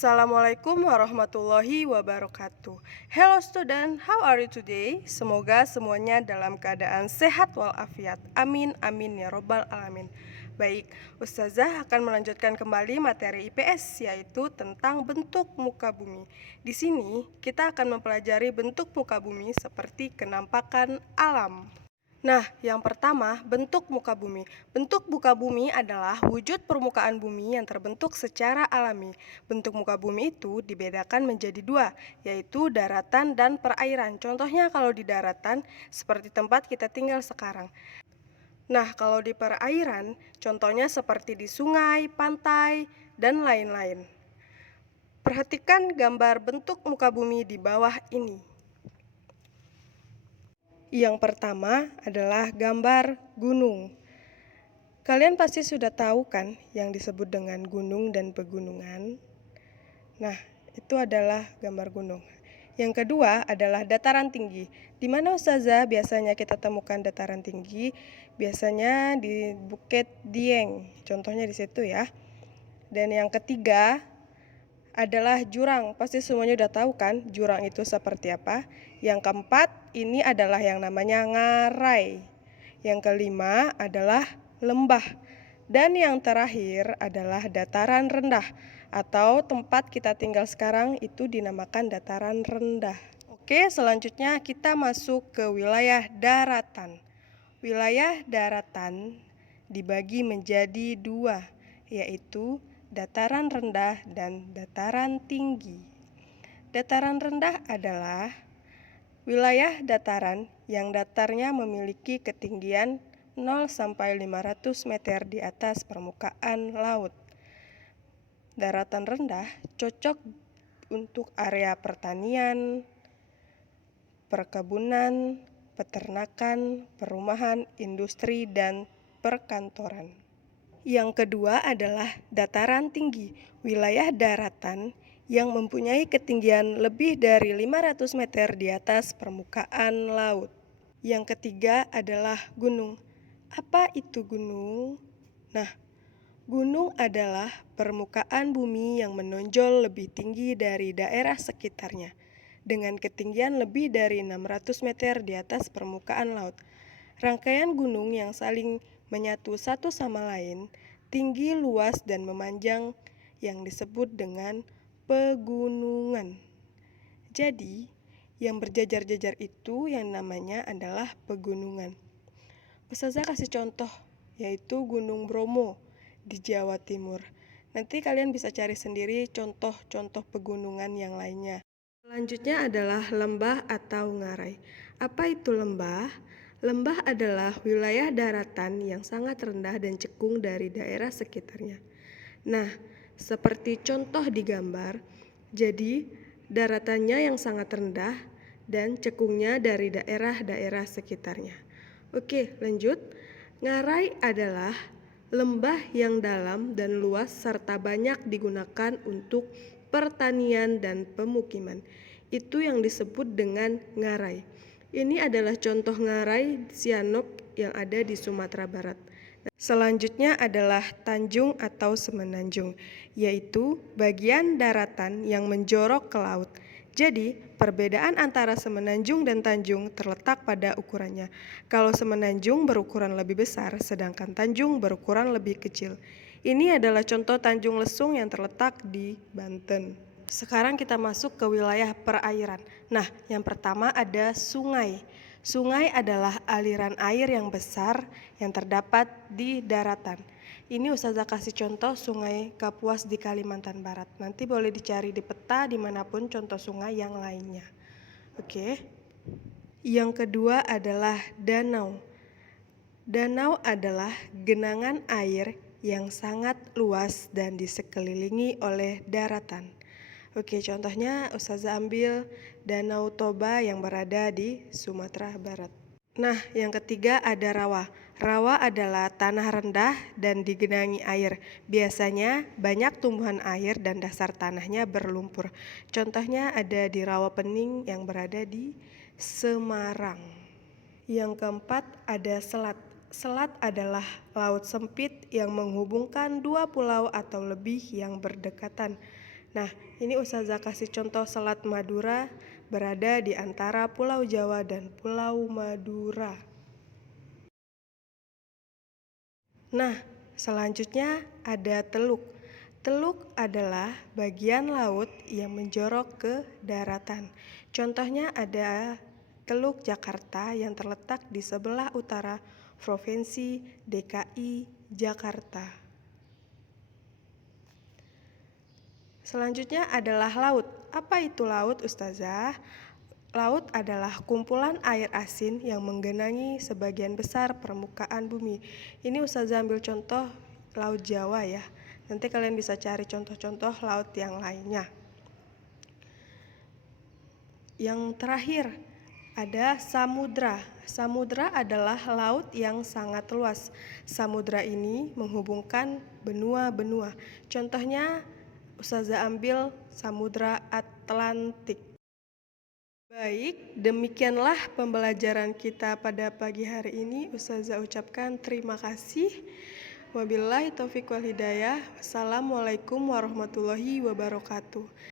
Assalamualaikum warahmatullahi wabarakatuh. Hello student, how are you today? Semoga semuanya dalam keadaan sehat walafiat. Amin, amin ya robbal alamin. Baik, Ustazah akan melanjutkan kembali materi IPS, yaitu tentang bentuk muka bumi. Di sini kita akan mempelajari bentuk muka bumi seperti kenampakan alam. Nah, yang pertama, bentuk muka bumi. Bentuk muka bumi adalah wujud permukaan bumi yang terbentuk secara alami. Bentuk muka bumi itu dibedakan menjadi dua, yaitu daratan dan perairan. Contohnya kalau di daratan, seperti tempat kita tinggal sekarang. Nah, kalau di perairan, contohnya seperti di sungai, pantai, dan lain-lain. Perhatikan gambar bentuk muka bumi di bawah ini. Yang pertama adalah gambar gunung. Kalian pasti sudah tahu kan yang disebut dengan gunung dan pegunungan? Nah, itu adalah gambar gunung. Yang kedua adalah dataran tinggi. Di mana Ustazah biasanya kita temukan dataran tinggi? Biasanya di Bukit Dieng. Contohnya di situ ya. Dan yang ketiga adalah jurang. Pasti semuanya udah tahu kan jurang itu seperti apa? Yang keempat ini adalah yang namanya ngarai. Yang kelima adalah lembah. Dan yang terakhir adalah dataran rendah atau tempat kita tinggal sekarang itu dinamakan dataran rendah. Oke, selanjutnya kita masuk ke wilayah daratan. Wilayah daratan dibagi menjadi dua, yaitu dataran rendah dan dataran tinggi. Dataran rendah adalah wilayah dataran yang datarnya memiliki ketinggian 0 sampai 500 meter di atas permukaan laut. Daratan rendah cocok untuk area pertanian, perkebunan, peternakan, perumahan, industri, dan perkantoran. Yang kedua adalah dataran tinggi, wilayah daratan yang mempunyai ketinggian lebih dari 500 meter di atas permukaan laut. Yang ketiga adalah gunung. Apa itu gunung? Nah, gunung adalah permukaan bumi yang menonjol lebih tinggi dari daerah sekitarnya, dengan ketinggian lebih dari 600 meter di atas permukaan laut. Rangkaian gunung yang saling menyatu satu sama lain, tinggi, luas, dan memanjang yang disebut dengan pegunungan. Jadi, yang berjajar-jajar itu yang namanya adalah pegunungan. Ustazah kasih contoh, yaitu Gunung Bromo di Jawa Timur. Nanti kalian bisa cari sendiri contoh-contoh pegunungan yang lainnya. Selanjutnya adalah lembah atau ngarai. Apa itu lembah? Lembah adalah wilayah daratan yang sangat rendah dan cekung dari daerah sekitarnya. Nah, seperti contoh di gambar, jadi daratannya yang sangat rendah dan cekungnya dari daerah-daerah sekitarnya. Oke, lanjut. Ngarai adalah lembah yang dalam dan luas serta banyak digunakan untuk pertanian dan pemukiman. Itu yang disebut dengan ngarai. Ini adalah contoh ngarai Sianok yang ada di Sumatera Barat. Selanjutnya adalah tanjung atau semenanjung, yaitu bagian daratan yang menjorok ke laut. Jadi, perbedaan antara semenanjung dan tanjung terletak pada ukurannya. Kalau semenanjung berukuran lebih besar, sedangkan tanjung berukuran lebih kecil. Ini adalah contoh Tanjung Lesung yang terletak di Banten. Sekarang kita masuk ke wilayah perairan. Nah, yang pertama ada sungai. Sungai adalah aliran air yang besar yang terdapat di daratan. Ini Ustazah kasih contoh Sungai Kapuas di Kalimantan Barat. Nanti boleh dicari di peta dimanapun contoh sungai yang lainnya. Oke. Yang kedua adalah danau. Danau adalah genangan air yang sangat luas dan disekelilingi oleh daratan. Oke, contohnya Ustazah ambil Danau Toba yang berada di Sumatera Barat. Nah, yang ketiga ada rawa. Rawa adalah tanah rendah dan digenangi air. Biasanya banyak tumbuhan air dan dasar tanahnya berlumpur. Contohnya ada di Rawa Pening yang berada di Semarang. Yang keempat ada selat. Selat adalah laut sempit yang menghubungkan dua pulau atau lebih yang berdekatan. Nah, ini Ustazah kasih contoh Selat Madura berada di antara Pulau Jawa dan Pulau Madura. Nah, selanjutnya ada teluk. Teluk adalah bagian laut yang menjorok ke daratan. Contohnya ada Teluk Jakarta yang terletak di sebelah utara Provinsi DKI Jakarta. Selanjutnya adalah laut. Apa itu laut, Ustazah? Laut adalah kumpulan air asin yang menggenangi sebagian besar permukaan bumi. Ini Ustazah ambil contoh Laut Jawa ya. Nanti kalian bisa cari contoh-contoh laut yang lainnya. Yang terakhir ada samudra. Samudra adalah laut yang sangat luas. Samudra ini menghubungkan benua-benua. Contohnya Ustazah ambil Samudra Atlantik. Baik, demikianlah pembelajaran kita pada pagi hari ini. Ustazah ucapkan terima kasih. Wabillahi taufiq wal hidayah. Wassalamualaikum warahmatullahi wabarakatuh.